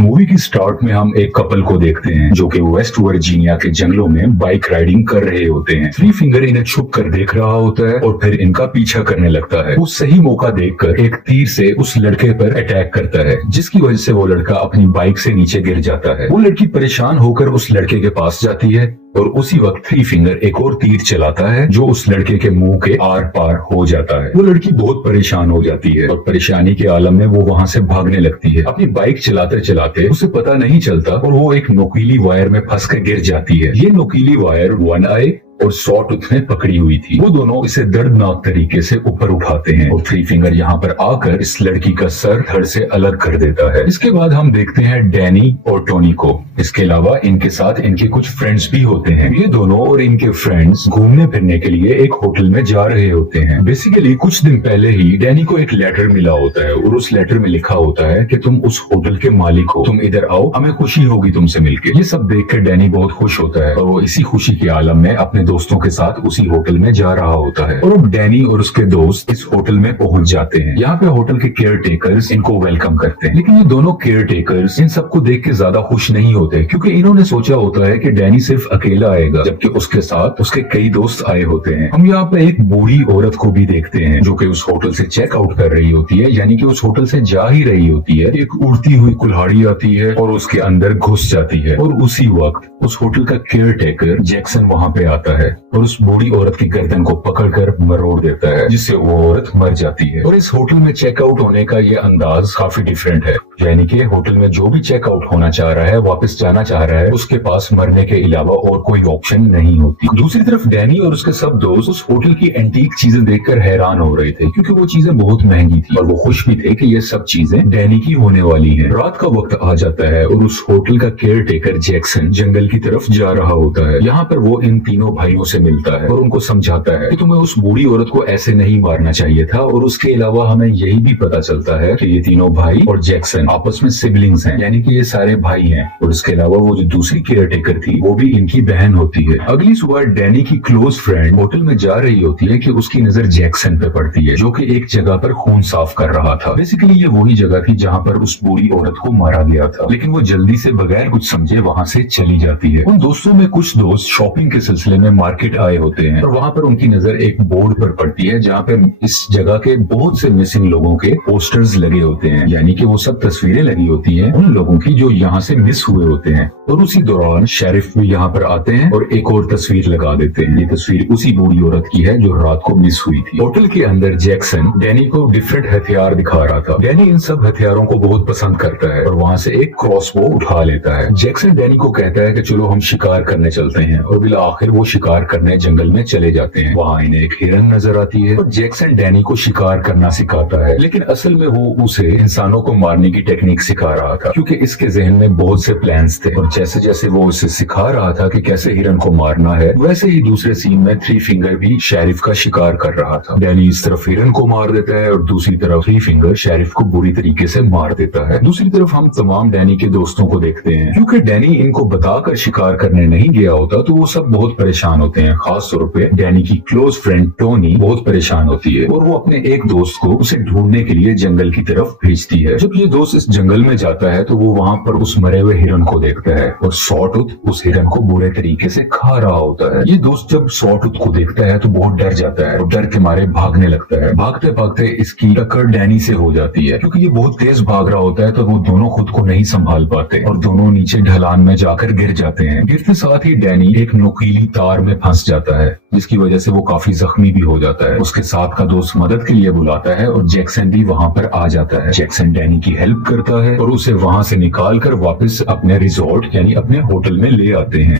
Movie की start में हम एक कपल को देखते हैं जो कि वेस्ट वर्जीनिया के जंगलों में बाइक राइडिंग कर रहे होते हैं। थ्री फिंगर इन्हें छुप कर देख रहा होता है और फिर इनका पीछा करने लगता है। वो सही मौका देखकर एक तीर से उस लड़के पर अटैक करता है, जिसकी वजह से वो लड़का अपनी बाइक से नीचे गिर जाता है। वो लड़की परेशान होकर उस लड़के के पास जाती है और उसी वक्त थ्री फिंगर एक और तीर चलाता है जो उस लड़के के मुंह के आर पार हो जाता है। वो लड़की बहुत परेशान हो जाती है और परेशानी के आलम में वो वहाँ से भागने लगती है। अपनी बाइक चलाते चलाते उसे पता नहीं चलता और वो एक नुकीली वायर में फंस कर गिर जाती है। ये नुकीली वायर वन आई और सॉ टूथ ने पकड़ी हुई थी। वो दोनों इसे दर्दनाक तरीके से ऊपर उठाते हैं और थ्री फिंगर यहाँ पर आकर इस लड़की का सर धड़ से अलग कर देता है। इसके बाद हम देखते हैं डैनी और टोनी को। इसके अलावा इनके साथ इनके कुछ फ्रेंड्स भी होते हैं। ये दोनों और इनके फ्रेंड्स घूमने फिरने के लिए एक होटल में जा रहे होते हैं। बेसिकली कुछ दिन पहले ही डैनी को एक लेटर मिला होता है और उस लेटर में लिखा होता है कि तुम उस होटल के मालिक हो, तुम इधर आओ, हमें खुशी होगी तुमसे मिलकर। ये सब देखकर डैनी बहुत खुश होता है और वो इसी खुशी के आलम में अपने दोस्तों के साथ उसी होटल में जा रहा होता है। और अब डैनी और उसके दोस्त इस होटल में पहुंच जाते हैं। यहाँ पे होटल के केयर टेकर्स इनको वेलकम करते हैं, लेकिन ये दोनों केयर टेकर्स इन सबको देख के ज्यादा खुश नहीं होते, क्योंकि इन्होंने सोचा होता है कि डैनी सिर्फ अकेला आएगा, जबकि उसके साथ उसके कई दोस्त आए होते हैं। हम यहाँ पे एक बूढ़ी औरत को भी देखते हैं जो कि उस होटल से चेक आउट कर रही होती है, यानी कि उस होटल से जा ही रही होती है। एक उड़ती हुई कुल्हाड़ी आती है और उसके अंदर घुस जाती है और उसी वक्त उस होटल का केयर टेकर जैक्सन वहाँ पे आता है और उस बूढ़ी औरत की गर्दन को पकड़कर मरोड़ देता है, जिससे वो औरत मर जाती है। और इस होटल में चेकआउट होने का ये अंदाज काफी डिफरेंट है, यानी कि होटल में जो भी चेकआउट होना चाह रहा है, वापस जाना चाह रहा है, उसके पास मरने के अलावा और कोई ऑप्शन नहीं होती। दूसरी तरफ डैनी और उसके सब दोस्त उस होटल की एंटीक चीजें देखकर हैरान हो रहे थे, क्योंकि वो चीजें बहुत महंगी थी और वो खुश भी थे कि ये सब चीजें डैनी की होने वाली हैं। रात का वक्त आ जाता है और उस होटल का केयर टेकर जैक्सन जंगल की तरफ जा रहा होता है। यहाँ पर वो इन तीनों भाइयों से मिलता है और उनको समझाता है कि तुम्हें उस बूढ़ी औरत को ऐसे नहीं मारना चाहिए था। और उसके अलावा हमें यही भी पता चलता है कि ये तीनों भाई और जैक्सन आपस में सिबलिंग्स हैं, यानी कि ये सारे भाई हैं। और इसके अलावा वो जो दूसरी केयर टेकर थी वो भी इनकी बहन होती है। अगली सुबह डैनी की क्लोज फ्रेंड होटल में जा रही होती है कि उसकी नजर जैक्सन पे पड़ती है, जो कि एक जगह पर खून साफ कर रहा था। बेसिकली ये वही जगह थी जहाँ पर उस बूढ़ी औरत को मारा गया था, लेकिन वो जल्दी से बगैर कुछ समझे वहाँ से चली जाती है। उन दोस्तों में कुछ दोस्त शॉपिंग के सिलसिले में मार्केट आए होते हैं और वहाँ पर उनकी नजर एक बोर्ड पर पड़ती है जहाँ पे इस जगह के बहुत से मिसिंग लोगों के पोस्टर्स लगे होते हैं, यानी कि वो सब तस्वीरें लगी होती हैं उन लोगों की जो यहाँ से मिस हुए होते हैं। और उसी दौरान शेरिफ भी यहाँ पर आते हैं और एक और तस्वीर लगा देते हैं। ये तस्वीर उसी बूढ़ी औरत की है जो रात को मिस हुई थी। होटल के अंदर जैक्सन डैनी को डिफरेंट हथियार दिखा रहा था। डैनी इन सब हथियारों को बहुत पसंद करता है और वहाँ से एक क्रॉसबो उठा लेता है। जैक्सन डैनी को कहता है कि चलो हम शिकार करने चलते हैं और बिला आखिर वो शिकार करने जंगल में चले जाते हैं। वहाँ इन्हें एक हिरन नजर आती है और जैक्सन डैनी को शिकार करना सिखाता है, लेकिन असल में वो उसे इंसानों को मारने की टेक्निक सिखा रहा था, क्योंकि इसके जहन में बहुत से प्लान्स थे। और जैसे जैसे वो उसे सिखा रहा था कि कैसे हिरन को मारना है, वैसे ही दूसरे सीन में थ्री फिंगर भी शेरिफ का शिकार कर रहा था। डैनी इस तरफ हिरन को मार देता है और दूसरी तरफ थ्री फिंगर शेरिफ को बुरी तरीके से मार देता है। दूसरी तरफ हम तमाम डैनी के दोस्तों को देखते हैं। क्योंकि डैनी इनको बताकर शिकार करने नहीं गया होता तो वो सब बहुत परेशान होते हैं। खास तौर पे डैनी की क्लोज फ्रेंड टोनी बहुत परेशान होती है और वो अपने एक दोस्त को उसे ढूंढने के लिए जंगल की तरफ भेजती है। जब ये दोस्त इस जंगल में जाता है तो वो वहाँ पर उस मरे हुए हिरन को देखता है और सॉ टूथ उस हिरन को बुरे तरीके से खा रहा होता है। ये दोस्त जब सॉ टूथ को देखता है तो बहुत डर जाता है और डर के मारे भागने लगता है। भागते भागते इसकी टक्कर डैनी से हो जाती है। क्योंकि ये बहुत तेज भाग रहा होता है तो वो दोनों खुद को नहीं संभाल पाते और दोनों नीचे ढलान में जाकर गिर जाते हैं। गिरते साथ ही डैनी एक नुकीली तार में फंस जाता है, जिसकी वजह से वो काफी जख्मी भी हो जाता है। उसके साथ का दोस्त मदद के लिए बुलाता है और जैक्सन भी वहाँ पर आ जाता है। जैक्सन डैनी की हेल्प करता है और उसे वहाँ से निकाल कर वापस अपने रिजॉर्ट यानी अपने होटल में ले आते हैं।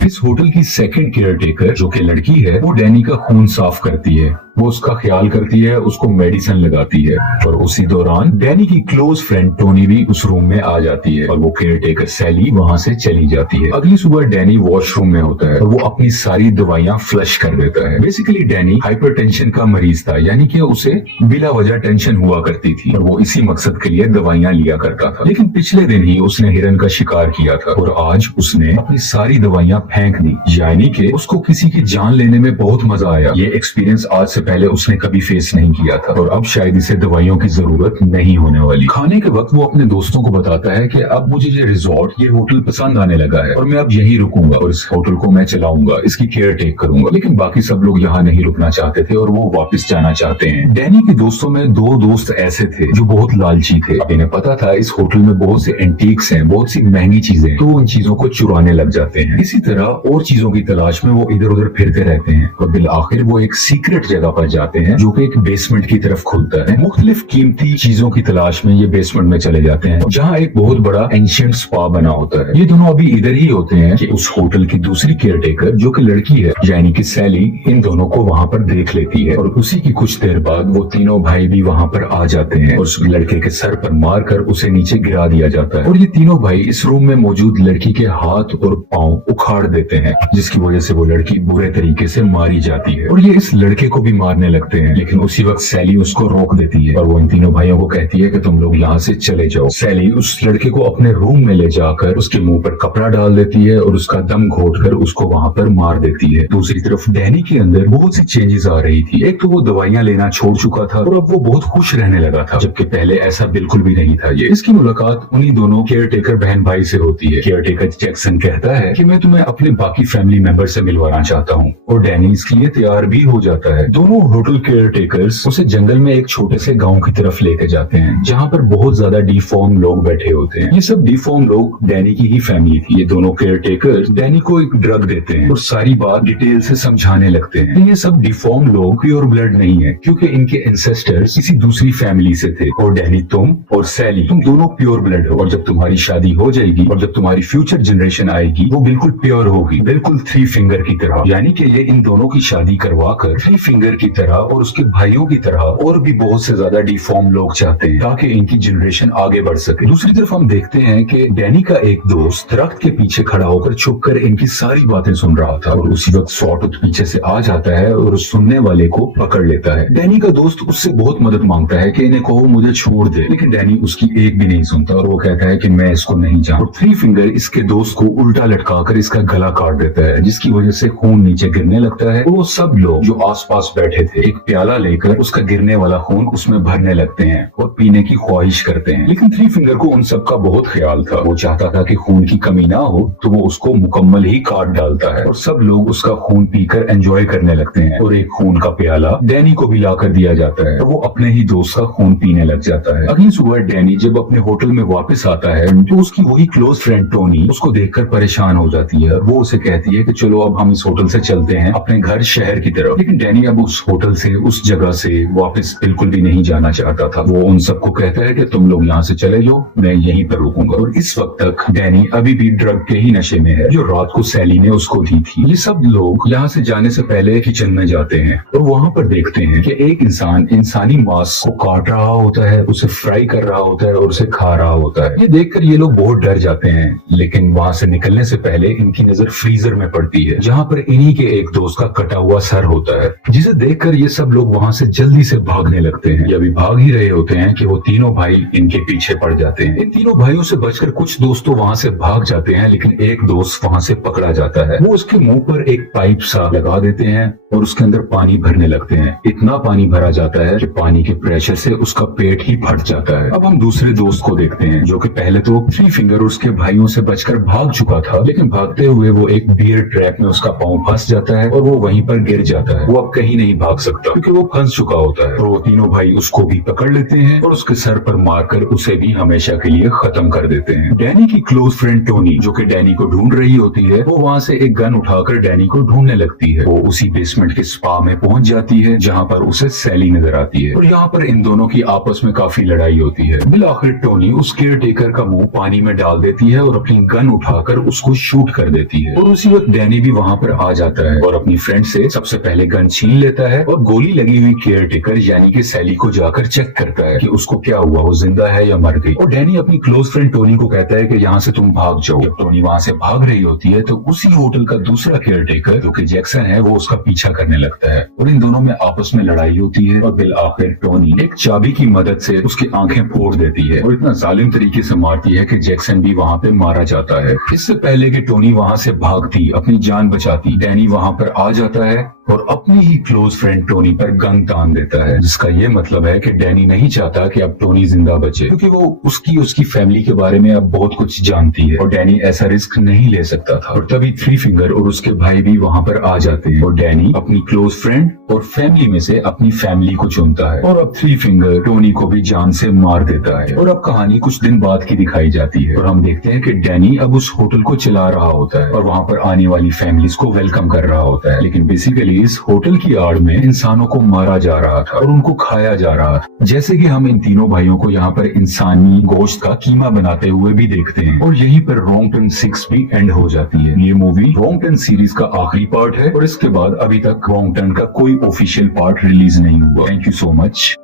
इस होटल की सेकंड केयर टेकर जो कि लड़की है, वो डैनी का खून साफ करती है। वो उसका ख्याल करती है, उसको मेडिसिन लगाती है और उसी दौरान डैनी की क्लोज फ्रेंड टोनी भी उस रूम में आ जाती है और वो केयर टेकर सैली वहाँ से चली जाती है। अगली सुबह डैनी वॉशरूम में होता है और वो अपनी सारी दवाइयाँ फ्लश कर देता है। बेसिकली डैनी हाइपरटेंशन का मरीज था, यानी कि उसे बिला वजह टेंशन हुआ करती थी और वो इसी मकसद के लिए दवाइयाँ लिया करता था। लेकिन पिछले दिन ही उसने हिरन का शिकार किया था और आज उसने अपनी सारी दवाइयाँ फेंक दी, यानी कि उसको किसी की जान लेने में बहुत मजा आया। ये एक्सपीरियंस आज से इससे पहले उसने कभी फेस नहीं किया था और अब शायद इसे दवाइयों की जरूरत नहीं होने वाली। खाने के वक्त वो अपने दोस्तों को बताता है कि अब मुझे ये रिजॉर्ट, ये होटल पसंद आने लगा है और मैं अब यहीं रुकूंगा और इस होटल को मैं चलाऊंगा, इसकी केयर टेक करूंगा। लेकिन बाकी सब लोग यहाँ नहीं रुकना चाहते थे और वो वापस जाना चाहते हैं। डैनी के दोस्तों में 2 दोस्त ऐसे थे जो बहुत लालची थे। अब इन्हें पता था इस होटल में बहुत से एंटीक्स हैं, बहुत सी महंगी चीजें, तो उन चीजों को चुराने लग जाते हैं। इसी तरह और चीजों की तलाश में वो इधर उधर फिरते रहते हैं और बिल आखिर वो एक सीक्रेट जगह पर जाते हैं जो कि एक बेसमेंट की तरफ खुलता है। मुख्तलिफ कीमती चीजों की तलाश में ये बेसमेंट में चले जाते हैं जहाँ एक बहुत बड़ा एंशिएंट स्पा बना होता है। ये दोनों अभी इधर ही होते हैं कि उस होटल की दूसरी केयरटेकर जो कि लड़की है यानी कि सैली, इन दोनों को वहाँ पर देख लेती है और उसी की कुछ देर बाद वो तीनों भाई भी वहाँ पर आ जाते हैं और उस लड़के के सर पर मारकर उसे नीचे गिरा दिया जाता है और ये तीनों भाई इस रूम में मौजूद लड़की के हाथ और पांव उखाड़ देते हैं, जिसकी वजह से वो लड़की बुरे तरीके से मारी जाती है और ये इस लड़के को भी मारने लगते हैं। लेकिन उसी वक्त सैली उसको रोक देती है और वो इन तीनों भाइयों को कहती है कि तुम लोग यहाँ से चले जाओ। सैली उस लड़के को अपने रूम में ले जाकर उसके मुंह पर कपड़ा डाल देती है और उसका दम घोटकर उसको वहाँ पर मार देती है। दूसरी तरफ डैनी के अंदर बहुत सी चेंजेस आ रही थी। एक तो वो दवाइयां लेना छोड़ चुका था और अब वो बहुत खुश रहने लगा था, जबकि पहले ऐसा बिल्कुल भी नहीं था। ये इसकी मुलाकात उन्हीं दोनों केयरटेकर बहन भाई से होती है। केयरटेकर जैक्सन कहता है कि मैं तुम्हें अपने बाकी फैमिली मेंबर से मिलवाना चाहता हूँ और डैनी इसके लिए तैयार भी हो जाता है। दोनों होटल केयरटेकर्स उसे जंगल में एक छोटे से गाँव की तरफ लेके जाते हैं जहाँ पर बहुत ज्यादा डिफॉर्म लोग बैठे होते हैं। ये सब डिफॉर्म लोग डैनी की ही फैमिली थी। ये दोनों केयरटेकर्स डैनी को एक ड्रग देते हैं और सारी बात डिटेल से समझाने लगते हैं। ये सब डिफॉर्म लोग प्योर ब्लड नहीं है क्योंकि इनके एंसेस्टर्स किसी दूसरी फैमिली से थे और डैनी, तुम और सैली, तुम दोनों प्योर ब्लड हो और जब तुम्हारी शादी हो जाएगी और जब तुम्हारी फ्यूचर जनरेशन आएगी वो बिल्कुल प्योर होगी, बिल्कुल 3 फिंगर की तरह। यानी कि ये इन दोनों की शादी करवा कर 3 फिंगर की तरह और उसके भाइयों की तरह और भी बहुत से ज्यादा डिफॉर्म लोग चाहते हैं ताकि इनकी जनरेशन आगे बढ़ सके। दूसरी तरफ हम देखते हैं कि डैनी का एक दोस्त दरख्त के पीछे खड़ा होकर छुपकर इनकी सारी बातें सुन रहा था और उसी वक्त सॉटूथ पीछे से आ जाता है और उस सुनने वाले को पकड़ लेता है। डैनी का दोस्त उससे बहुत मदद मांगता है कि इन्हें कहो मुझे छोड़ दे, लेकिन डैनी उसकी एक भी नहीं सुनता और वो कहता है कि मैं इसको नहीं जानता। 3 फिंगर इसके दोस्त को उल्टा लटकाकर इसका गला काट देता है जिसकी वजह से खून नीचे गिरने लगता है और वो सब लोग जो आसपास बैठे थे एक प्याला लेकर उसका गिरने वाला खून उसमें भरने लगते हैं और पीने की ख्वाहिश करते हैं। लेकिन 3 फिंगर को उन सब का बहुत ख्याल था। वो चाहता था कि खून की कमी ना हो तो वो उसको मुकम्मल ही काट डालता है और सब लोग उसका खून पीकर एंजॉय करने लगते हैं और एक खून का प्याला डैनी को भी लाकर दिया जाता है और वो अपने ही दोस्त का खून पीने लग जाता है। अगली सुबह डैनी जब अपने होटल में वापस आता है तो उसकी वही क्लोज फ्रेंड टोनी उसको देखकर परेशान हो जाती है और वो उसे कहती है कि चलो अब हम इस होटल से चलते हैं अपने घर शहर की तरफ। लेकिन डैनी अब उस होटल से, उस जगह से वापस बिल्कुल भी नहीं जाना चाहता था। वो उन सबको कहता है कि तुम लोग यहाँ से चले जाओ, मैं यहीं पर रुकूंगा। और इस वक्त तक डैनी अभी भी ड्रग के ही नशे में है जो रात को सैली ने उसको दी थी। ये सब लोग यहाँ से जाने से पहले किचन में जाते हैं और वहाँ पर देखते हैं कि एक इंसान इंसानी मांस को काट रहा होता है, उसे फ्राई कर रहा होता है और उसे खा रहा होता है। ये देखकर ये लोग बहुत डर जाते हैं, लेकिन वहाँ से निकलने से पहले इनकी नजर फ्रीजर में पड़ती है जहाँ पर इन्हीं के एक दोस्त का कटा हुआ सर होता है, जिसे देखकर ये सब लोग वहाँ से जल्दी से भागने लगते हैं। ये अभी भाग ही रहे होते हैं कि वो तीनों भाई इनके पीछे पड़ जाते हैं। इन तीनों भाइयों से बचकर कुछ दोस्त तो वहाँ से भाग जाते हैं, लेकिन एक दोस्त वहाँ से पकड़ा जाता है। वो उसके मुंह पर एक पाइप सा लगा देते हैं और उसके अंदर पानी भरने लगते हैं। इतना पानी भरा जाता है कि पानी के प्रेशर से उसका पेट ही फट जाता है। अब हम दूसरे दोस्त को देखते हैं जो कि पहले तो 3 फिंगर और उसके भाइयों से बचकर भाग चुका था, लेकिन भागते हुए वो एक बियर ट्रैप में उसका पांव फंस जाता है और वो वहीं पर गिर जाता है। वो अब कहीं नहीं भाग सकता क्योंकि वो फंस चुका होता है। और वो तीनों भाई उसको भी पकड़ लेते हैं और उसके सर पर मारकर उसे भी हमेशा के लिए खत्म कर देते हैं। डैनी की क्लोज फ्रेंड टोनी जो कि डैनी को ढूंढ रही होती है, वो वहाँ से एक गन उठाकर डैनी को ढूंढने लगती है। वो उसी बेसमेंट के स्पा में पहुंच जाती है जहाँ पर उसे सैली नजर आती है और यहाँ पर इन दोनों की आपस में काफी लड़ाई होती है। बिल आखिर टोनी उस केयर टेकर का मुंह पानी में डाल देती है और अपनी गन उठाकर उसको शूट कर देती है। और उसी वक्त डैनी भी वहाँ पर आ जाता है और अपनी फ्रेंड से सबसे पहले गन छीन लेता है और गोली लगी हुई केयर टेकर यानी कि सैली को जाकर चेक करता है कि उसको क्या हुआ, वो जिंदा है या मर गई। और डैनी अपनी क्लोज फ्रेंड टोनी को कहता है कि यहाँ से तुम भाग जाओ। जब टोनी वहाँ से भाग रही होती है तो उसी होटल का दूसरा केयर टेकर जो कि जैक्सन है वो उसका पीछा करने लगता है और इन दोनों में आपस में लड़ाई होती है और बिल आखिर टोनी एक चाबी की मदद से उसकी आंखें फोड़ देती है और इतना जालिम तरीके से मारती है कि जैक्सन भी वहाँ पे मारा जाता है। इससे पहले कि टोनी वहाँ से भागती, अपनी जान बचाती, डैनी वहाँ पर आ जाता है और अपनी ही क्लोज फ्रेंड टोनी पर गन तान देता है, जिसका ये मतलब है कि डैनी नहीं चाहता कि अब टोनी जिंदा बचे, क्योंकि वो उसकी फैमिली के बारे में अब बहुत कुछ जानती है और डैनी ऐसा रिस्क नहीं ले सकता था। और तभी थ्री फिंगर और उसके भाई भी वहाँ पर आ जाते हैं और डैनी अपनी क्लोज फ्रेंड और फैमिली में से अपनी फैमिली को चुनता है। और अब थ्री फिंगर टोनी को भी जान से मार देता है। और अब कहानी कुछ दिन बाद की दिखाई जाती है और हम देखते हैं कि डैनी अब उस होटल को चला रहा होता है और वहाँ पर आने वाली फैमिलीज को वेलकम कर रहा होता है। लेकिन बेसिकली इस होटल की आड़ में इंसानों को मारा जा रहा था और उनको खाया जा रहा था, जैसे कि हम इन तीनों भाइयों को यहाँ पर इंसानी गोश्त का कीमा बनाते हुए भी देखते हैं। और यहीं पर रॉन्ग टर्न 6 भी एंड हो जाती है। ये मूवी रॉन्ग टर्न सीरीज का आखिरी पार्ट है और इसके बाद अभी तक रॉन्ग टर्न का कोई ऑफिशियल पार्ट रिलीज नहीं हुआ। Thank you so much.